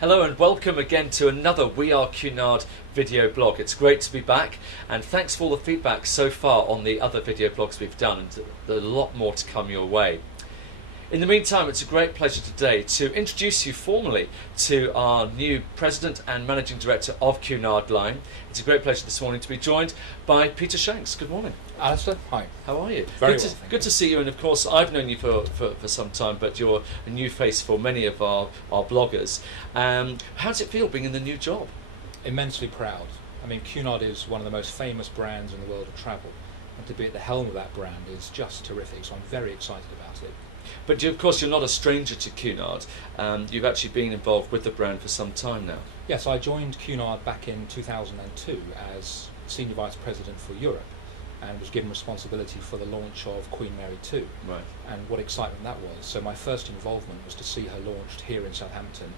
Hello and welcome again to another We Are Cunard video blog. It's great to be back, and thanks for all the feedback so far on the other video blogs we've done, and there's a lot more to come your way. In the meantime, it's a great pleasure today to introduce you formally to our new President and Managing Director of Cunard Line. It's a great pleasure this morning to be joined by Peter Shanks. Good morning. Alastair, hi. How are you? Very good well, good to see you, and of course I've known you for some time, but you're a new face for many of our bloggers. How does it feel being in the new job? Immensely proud. I mean, Cunard is one of the most famous brands in the world of travel, and to be at the helm of that brand is just terrific, so I'm very excited about it. But of course you're not a stranger to Cunard. You've actually been involved with the brand for some time now. Yes, I joined Cunard back in 2002 as Senior Vice President for Europe, and was given responsibility for the launch of Queen Mary 2. Right. And what excitement that was. So my first involvement was to see her launched here in Southampton,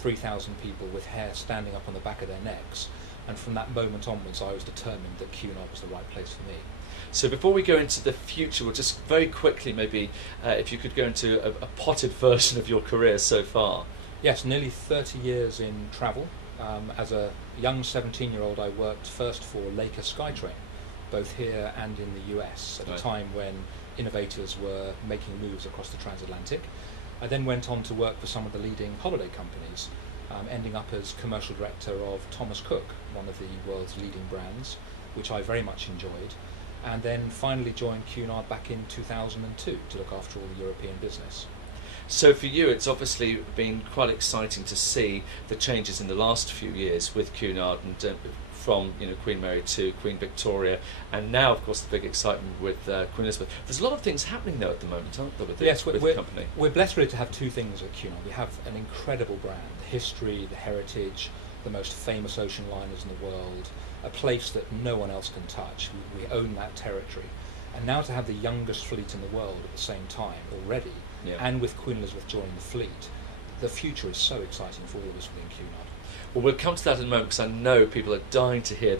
3,000 people with hair standing up on the back of their necks, and from that moment onwards I was determined that Cunard was the right place for me. So before we go into the future, we'll just very quickly maybe if you could go into a potted version of your career so far. Yes, nearly 30 years in travel. As a young 17-year-old I worked first for Laker Skytrain, both here and in the US, at a time when innovators were making moves across the transatlantic. I then went on to work for some of the leading holiday companies, ending up as commercial director of Thomas Cook, one of the world's leading brands, which I very much enjoyed, and then finally joined Cunard back in 2002 to look after all the European business. So for you, it's obviously been quite exciting to see the changes in the last few years with Cunard, and from Queen Mary to Queen Victoria, and now of course the big excitement with Queen Elizabeth. There's a lot of things happening though at the moment, aren't there, with the company? We're blessed really to have two things at Cunard. We have an incredible brand, the history, the heritage, the most famous ocean liners in the world, a place that no one else can touch. We own that territory. And now to have the youngest fleet in the world at the same time already, and with Queen Elizabeth joining the fleet, the future is so exciting for all of us within Cunard. Well, we'll come to that in a moment, because I know people are dying to hear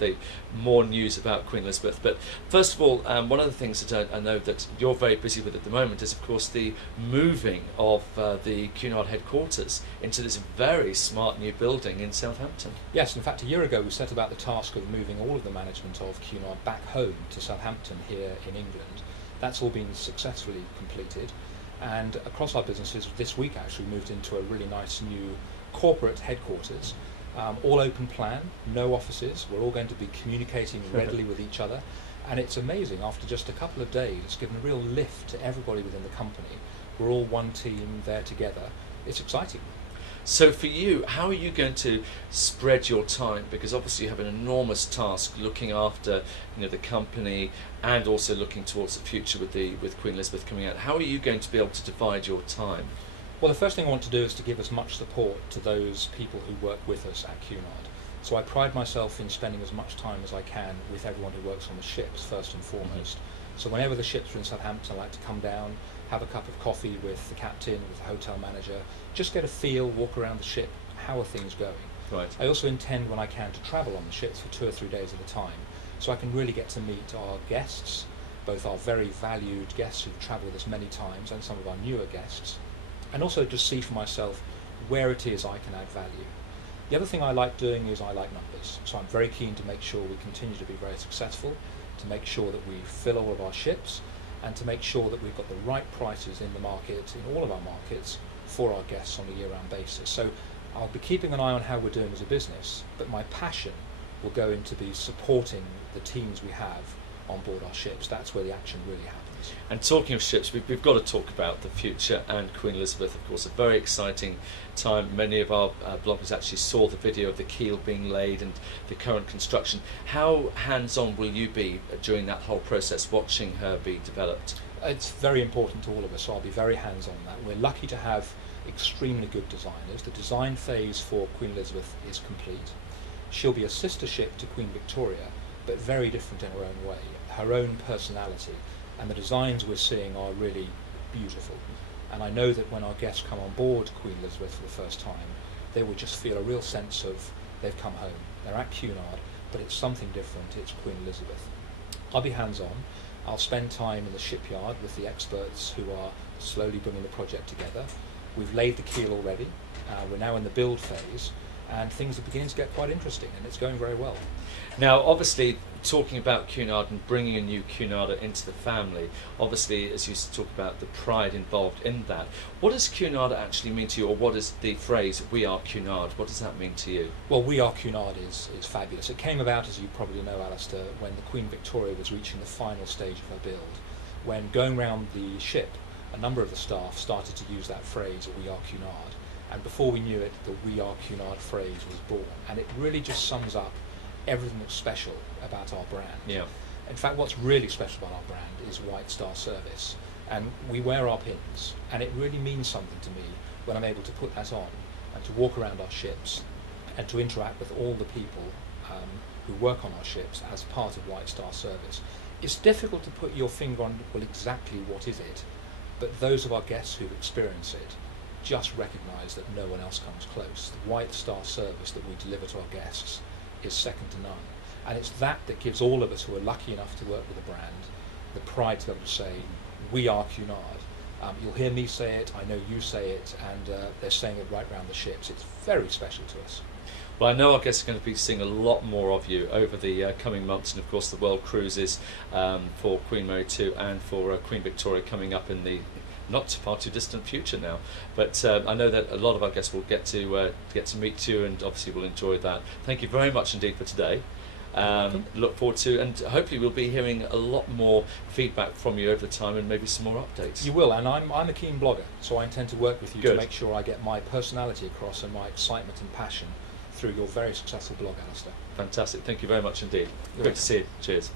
more news about Queen Elizabeth. But first of all, one of the things that I know that you're very busy with at the moment is, of course, the moving of the Cunard headquarters into this very smart new building in Southampton. Yes, in fact, a year ago we set about the task of moving all of the management of Cunard back home to Southampton here in England. That's all been successfully completed, and across our businesses this week actually moved into a really nice new corporate headquarters. All open plan, no offices. We're all going to be communicating readily with each other, and it's amazing. After just a couple of days, it's given a real lift to everybody within the company. We're all one team there together. It's exciting. So for you, how are you going to spread your time? Because obviously you have an enormous task looking after the company, and also looking towards the future with Queen Elizabeth coming out. How are you going to be able to divide your time? Well, the first thing I want to do is to give as much support to those people who work with us at Cunard. So I pride myself in spending as much time as I can with everyone who works on the ships, first and foremost. So whenever the ships are in Southampton, I like to come down, have a cup of coffee with the captain, with the hotel manager, just get a feel, walk around the ship, how are things going. Right. I also intend, when I can, to travel on the ships for 2 or 3 days at a time, so I can really get to meet our guests, both our very valued guests who've travelled with us many times and some of our newer guests, and also just see for myself where it is I can add value. The other thing I like doing is I like numbers, so I'm very keen to make sure we continue to be very successful, to make sure that we fill all of our ships, and to make sure that we've got the right prices in the market, in all of our markets, for our guests on a year-round basis. So I'll be keeping an eye on how we're doing as a business, but my passion will go into be supporting the teams we have on board our ships. That's where the action really happens. And talking of ships, we've got to talk about the future and Queen Elizabeth, of course. A very exciting time. Many of our bloggers actually saw the video of the keel being laid and the current construction. How hands-on will you be during that whole process, watching her be developed? It's very important to all of us, so I'll be very hands-on that. We're lucky to have extremely good designers. The design phase for Queen Elizabeth is complete. She'll be a sister ship to Queen Victoria, but very different in her own way, her own personality. And the designs we're seeing are really beautiful. And I know that when our guests come on board Queen Elizabeth for the first time, they will just feel a real sense of they've come home. They're at Cunard, but it's something different. It's Queen Elizabeth. I'll be hands-on. I'll spend time in the shipyard with the experts who are slowly bringing the project together. We've laid the keel already. We're now in the build phase, and things are beginning to get quite interesting, and it's going very well. Now, obviously, talking about Cunard and bringing a new Cunarder into the family, obviously, as you talk about the pride involved in that, what does Cunarder actually mean to you, or what is the phrase, "we are Cunard," what does that mean to you? Well, "we are Cunard" is fabulous. It came about, as you probably know, Alastair, when the Queen Victoria was reaching the final stage of her build, when going round the ship, a number of the staff started to use that phrase, "we are Cunard," and before we knew it, the "we are Cunard" phrase was born, and it really just sums up everything that's special about our brand. Yeah. In fact, what's really special about our brand is White Star Service, and we wear our pins, and it really means something to me when I'm able to put that on and to walk around our ships and to interact with all the people who work on our ships as part of White Star Service. It's difficult to put your finger on, well, exactly what is it, but those of our guests who experience it just recognise that no one else comes close. The White Star Service that we deliver to our guests is second to none, and it's that gives all of us who are lucky enough to work with the brand the pride to be able to say, "we are Cunard." You'll hear me say it, I know you say it, and they're saying it right round the ships. It's very special to us. Well, I know our guests are going to be seeing a lot more of you over the coming months, and of course the World Cruises for Queen Mary II and for Queen Victoria coming up in the not far too distant future now. But I know that a lot of our guests will get to meet you, and obviously will enjoy that. Thank you very much indeed for today. Look forward to, and hopefully we'll be hearing a lot more feedback from you over the time, and maybe some more updates. You will, and I'm a keen blogger, so I intend to work with you Good. to make sure I get my personality across and my excitement and passion through your very successful blog, Alastair. Fantastic. Thank you very much indeed. You're Great to see you. Cheers.